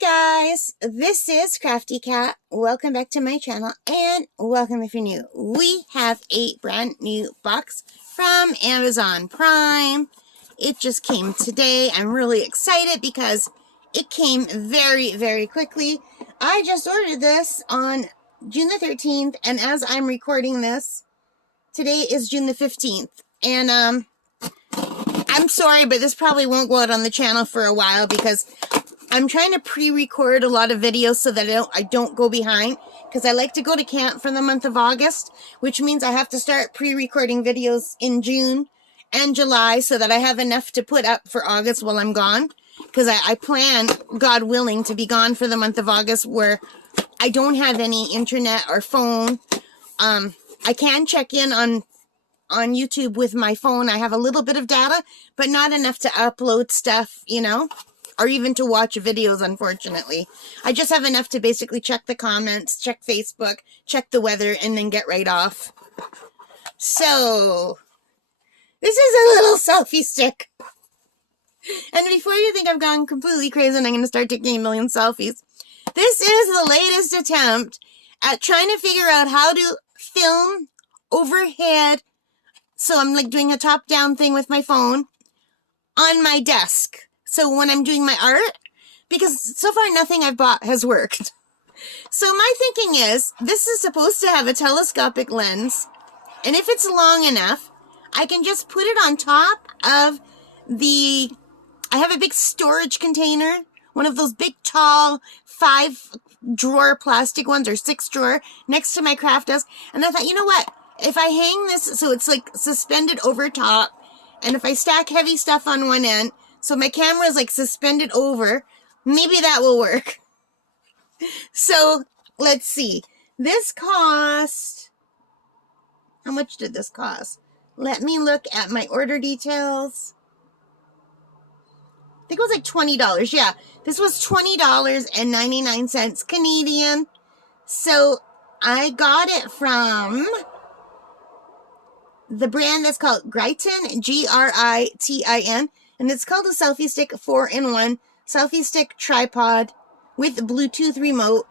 Guys, this is Crafty Cat. Welcome back to my channel and welcome if you're new. We have a brand new box from Amazon Prime. It just came today. I'm really excited because it came very quickly. I just ordered this on June the 13th, and as I'm recording this, today is June the 15th. And I'm sorry, but this probably won't go out on the channel for a while because I'm trying to pre-record a lot of videos so that I don't go behind, because I like to go to camp for the month of August, which means I have to start pre-recording videos in June and July so that I have enough to put up for August while I'm gone, because I plan, God willing, to be gone for the month of August where I don't have any internet or phone. I can check in on YouTube with my phone. I have a little bit of data, but not enough to upload stuff, you know, or even to watch videos, unfortunately. I just have enough to basically check the comments, check Facebook, check the weather, and then get right off. So, this is a little selfie stick. And before you think I've gone completely crazy and I'm going to start taking a million selfies, this is the latest attempt at trying to figure out how to film overhead. So I'm like doing a top-down thing with my phone on my desk. So when I'm doing my art, because so far nothing I've bought has worked. So my thinking is, this is supposed to have a telescopic lens, and if it's long enough, I can just put it on top of I have a big storage container, one of those big tall 5-drawer plastic ones, or 6-drawer, next to my craft desk, and I thought, you know what, if I hang this so it's like suspended over top, and if I stack heavy stuff on one end, so my camera is like suspended over, maybe that will work. So let's see. This cost, how much did this cost? Let me look at my order details. I think it was like $20. Yeah, this was $20.99 Canadian. So I got it from the brand that's called Gritin, Gritin, and it's called a Selfie Stick 4-in-1 Selfie Stick Tripod with a Bluetooth remote,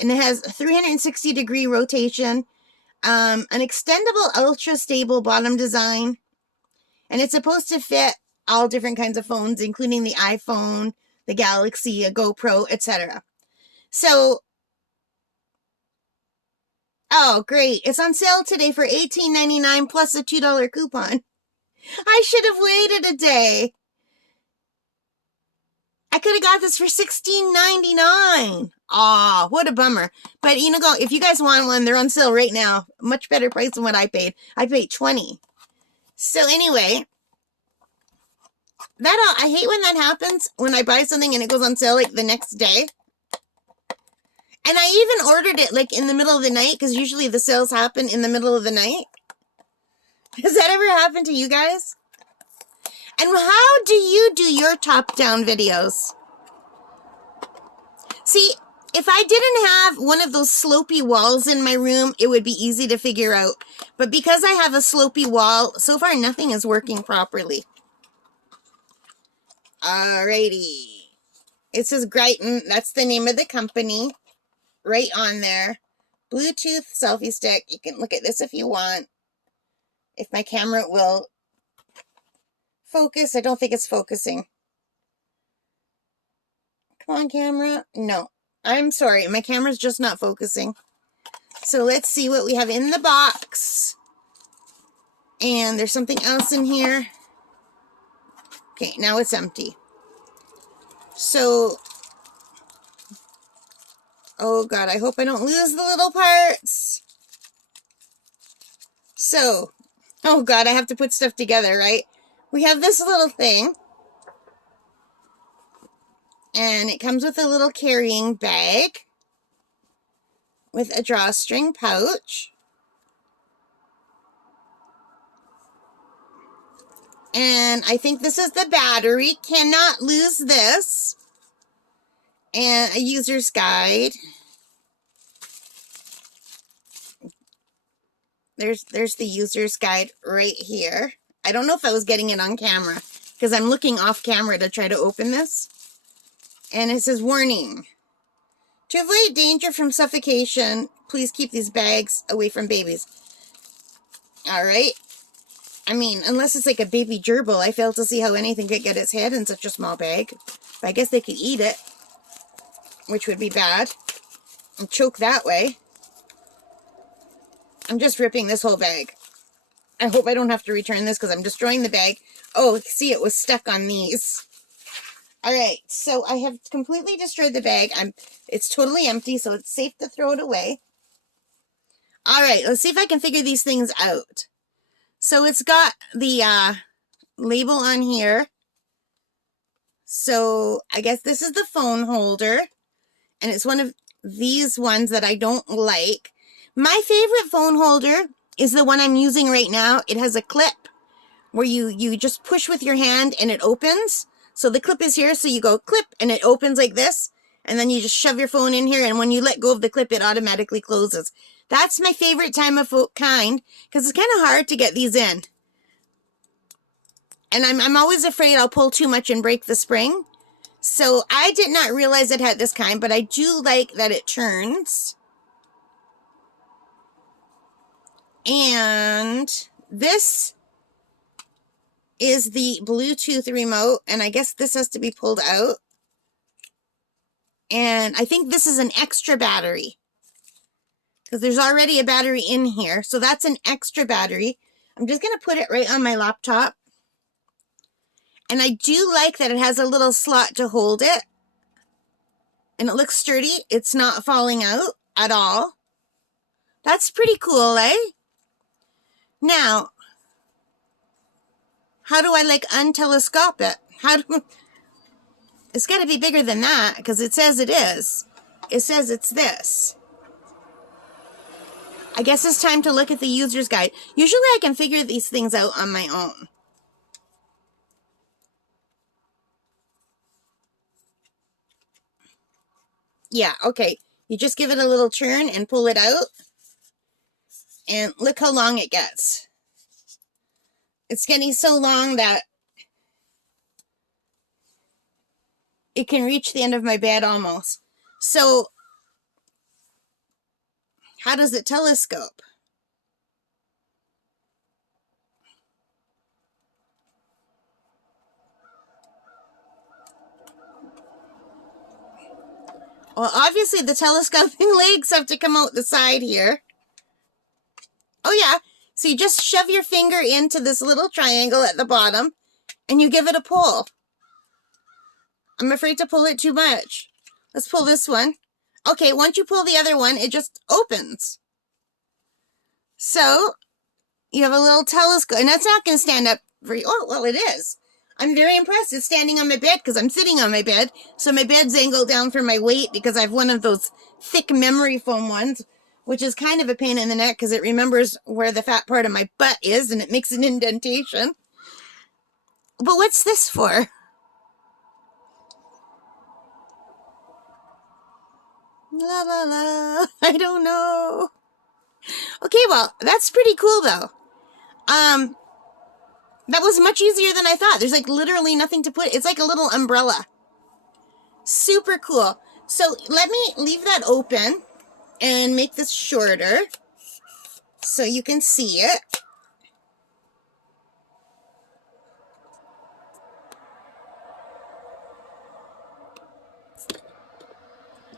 and it has 360-degree rotation, an extendable ultra-stable bottom design, and it's supposed to fit all different kinds of phones, including the iPhone, the Galaxy, a GoPro, etc. So, oh, great. It's on sale today for $18.99 plus a $2 coupon. I should have waited a day. I could have got this for $16.99. Aw, what a bummer. But, you know, if you guys want one, they're on sale right now. Much better price than what I paid. I paid $20. So anyway, I hate when that happens, when I buy something and it goes on sale like the next day. And I even ordered it like in the middle of the night, because usually the sales happen in the middle of the night. Has that ever happened to you guys? And how do you do your top-down videos? See, if I didn't have one of those slopey walls in my room, it would be easy to figure out. But because I have a slopey wall, so far nothing is working properly. Alrighty. It says Gritin. That's the name of the company. Right on there. Bluetooth selfie stick. You can look at this if you want. If my camera will focus. I don't think it's focusing. Come on, camera. No. I'm sorry. My camera's just not focusing. So let's see what we have in the box. And there's something else in here. Okay, now it's empty. So, oh God, I hope I don't lose the little parts. So, oh God, I have to put stuff together, right? We have this little thing. And it comes with a little carrying bag with a drawstring pouch. And I think this is the battery. Cannot lose this. And a user's guide. There's the user's guide right here. I don't know if I was getting it on camera, because I'm looking off camera to try to open this. And it says, warning. To avoid danger from suffocation, please keep these bags away from babies. All right. I mean, unless it's like a baby gerbil, I fail to see how anything could get its head in such a small bag. But I guess they could eat it, which would be bad, and choke that way. I'm just ripping this whole bag. I hope I don't have to return this because I'm destroying the bag. Oh, see, it was stuck on these. All right, so I have completely destroyed the bag. It's totally empty, so it's safe to throw it away. All right, let's see if I can figure these things out. So it's got the label on here. So I guess this is the phone holder. And it's one of these ones that I don't like. My favorite phone holder is the one I'm using right now. It has a clip where you just push with your hand and it opens. So the clip is here, so you go clip and it opens like this. And then you just shove your phone in here, and when you let go of the clip, it automatically closes. That's my favorite kind, because it's kind of hard to get these in. And I'm always afraid I'll pull too much and break the spring. So I did not realize it had this kind, but I do like that it turns. And this is the Bluetooth remote, and I guess this has to be pulled out. And I think this is an extra battery, because there's already a battery in here. So that's an extra battery. I'm just going to put it right on my laptop. And I do like that it has a little slot to hold it. And it looks sturdy. It's not falling out at all. That's pretty cool, eh? Now, how do I like untelescope it? It's got to be bigger than that, because it says it is. It says it's this. I guess it's time to look at the user's guide. Usually I can figure these things out on my own. Yeah, okay. You just give it a little turn and pull it out. And look how long it gets. It's getting so long that it can reach the end of my bed almost. So, how does it telescope? Well, obviously the telescoping legs have to come out the side here. Oh yeah, so you just shove your finger into this little triangle at the bottom and you give it a pull. I'm afraid to pull it too much. Let's pull this one. Okay, once you pull the other one, it just opens. So, you have a little telescope, and that's not going to stand up for you. Oh, well, it is. I'm very impressed. It's standing on my bed because I'm sitting on my bed. So my bed's angled down for my weight because I have one of those thick memory foam ones, which is kind of a pain in the neck because it remembers where the fat part of my butt is and it makes an indentation. But what's this for? La la la. I don't know. Okay, well, that's pretty cool though. That was much easier than I thought. There's like literally nothing to put. It's like a little umbrella. Super cool. So let me leave that open and make this shorter so you can see it.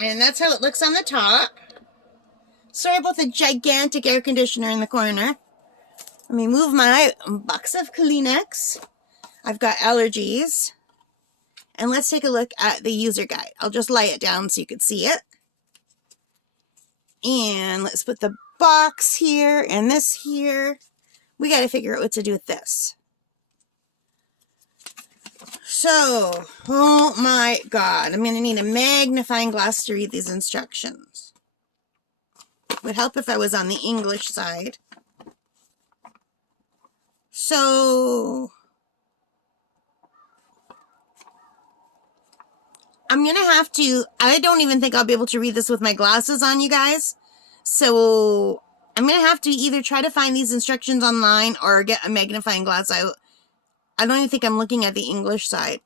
And that's how it looks on the top. Sorry about the gigantic air conditioner in the corner. Let me move my box of Kleenex. I've got allergies. And let's take a look at the user guide. I'll just lay it down so you can see it. And let's put the box here and this here. We got to figure out what to do with this. So, oh my God, I'm going to need a magnifying glass to read these instructions. Would help if I was on the English side. So, I'm going to have to, I don't even think I'll be able to read this with my glasses on, you guys. So, I'm going to have to either try to find these instructions online or get a magnifying glass out. I don't even think I'm looking at the English side.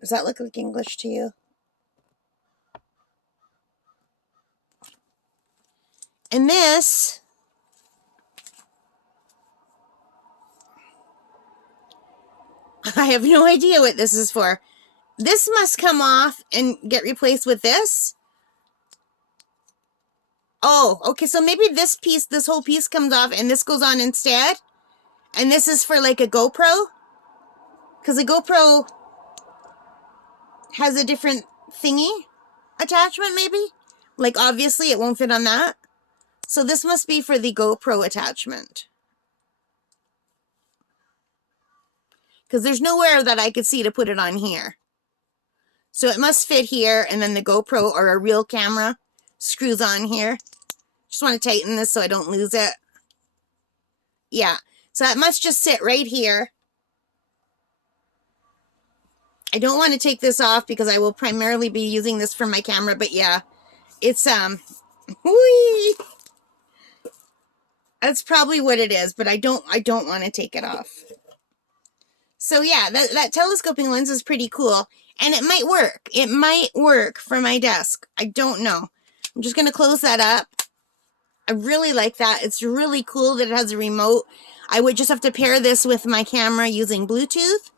Does that look like English to you? And this, I have no idea what this is for. This must come off and get replaced with this. Oh, okay, so maybe this piece, this whole piece comes off and this goes on instead. And this is for like a GoPro. Because the GoPro has a different thingy attachment, maybe? Like, obviously, it won't fit on that. So this must be for the GoPro attachment. Because there's nowhere that I could see to put it on here. So it must fit here, and then the GoPro or a real camera screws on here. Just want to tighten this so I don't lose it. Yeah, so it must just sit right here. I don't want to take this off because I will primarily be using this for my camera, but yeah, it's, whee! That's probably what it is, but I don't want to take it off. So yeah, that telescoping lens is pretty cool, and it might work. It might work for my desk. I don't know. I'm just going to close that up. I really like that. It's really cool that it has a remote. I would just have to pair this with my camera using Bluetooth.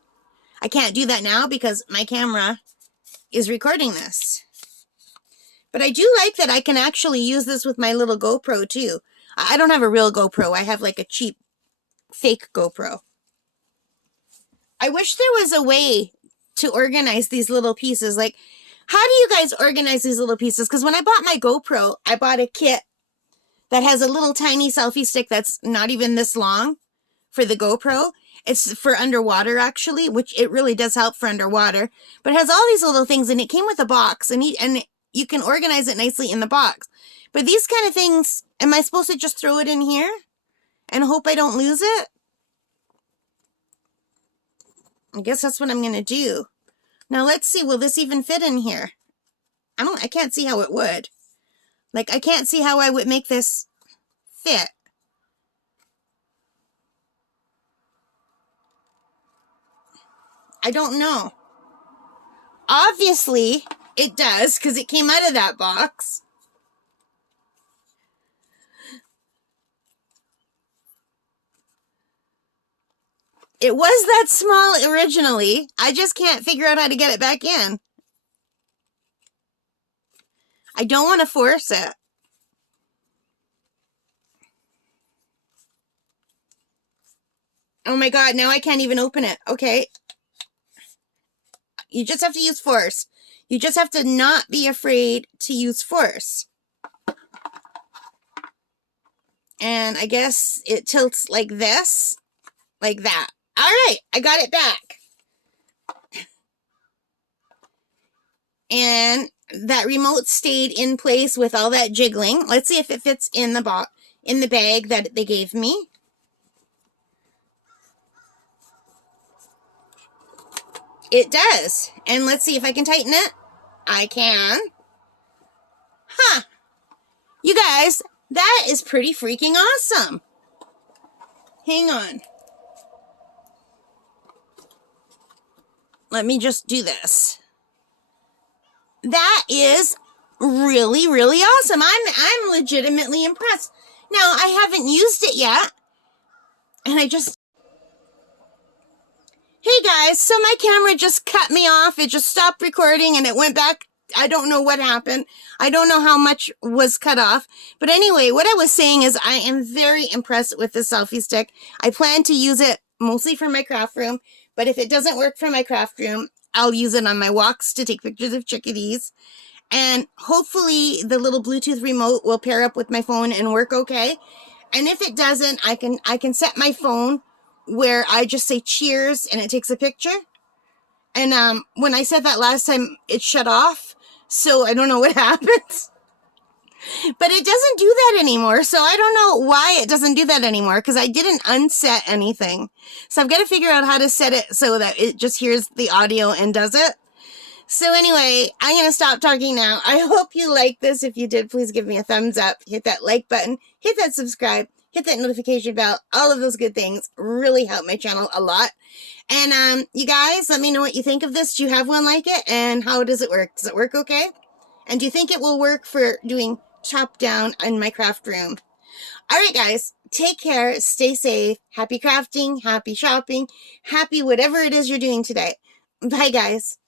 I can't do that now because my camera is recording this. But I do like that I can actually use this with my little GoPro too. I don't have a real GoPro. I have like a cheap fake GoPro. I wish there was a way to organize these little pieces. Like, how do you guys organize these little pieces? Because when I bought my GoPro, I bought a kit that has a little tiny selfie stick that's not even this long for the GoPro. It's for underwater, actually, which it really does help for underwater. But it has all these little things, and it came with a box, and you can organize it nicely in the box. But these kind of things, am I supposed to just throw it in here and hope I don't lose it? I guess that's what I'm going to do. Now, let's see. Will this even fit in here? I can't see how it would. Like, I can't see how I would make this fit. I don't know. Obviously, it does, because it came out of that box. It was that small originally. I just can't figure out how to get it back in. I don't want to force it. Oh my God, now I can't even open it. Okay. You just have to use force. You just have to not be afraid to use force. And I guess it tilts like this, like that. All right, I got it back. And that remote stayed in place with all that jiggling. Let's see if it fits in the bag that they gave me. It does. And let's see if I can tighten it. I can. Huh. You guys, that is pretty freaking awesome. Hang on. Let me just do this. That is really, really awesome. I'm legitimately impressed. Now, I haven't used it yet. And hey guys, so my camera just cut me off. It just stopped recording and it went back. I don't know what happened. I don't know how much was cut off. But anyway, what I was saying is I am very impressed with the selfie stick. I plan to use it mostly for my craft room. But if it doesn't work for my craft room, I'll use it on my walks to take pictures of chickadees. And hopefully the little Bluetooth remote will pair up with my phone and work okay. And if it doesn't, I can set my phone where I just say cheers and it takes a picture. And when I said that last time, it shut off. So I don't know what happened. But it doesn't do that anymore. So I don't know why it doesn't do that anymore, because I didn't unset anything. So I've got to figure out how to set it so that it just hears the audio and does it. So anyway, I'm going to stop talking now. I hope you liked this. If you did, please give me a thumbs up. Hit that like button. Hit that subscribe. Hit that notification bell. All of those good things really help my channel a lot. And you guys, let me know what you think of this. Do you have one like it? And how does it work? Does it work okay? And do you think it will work for doing chop down in my craft room. All right, guys, take care, stay safe, happy crafting, happy shopping, happy whatever it is you're doing today. Bye, guys.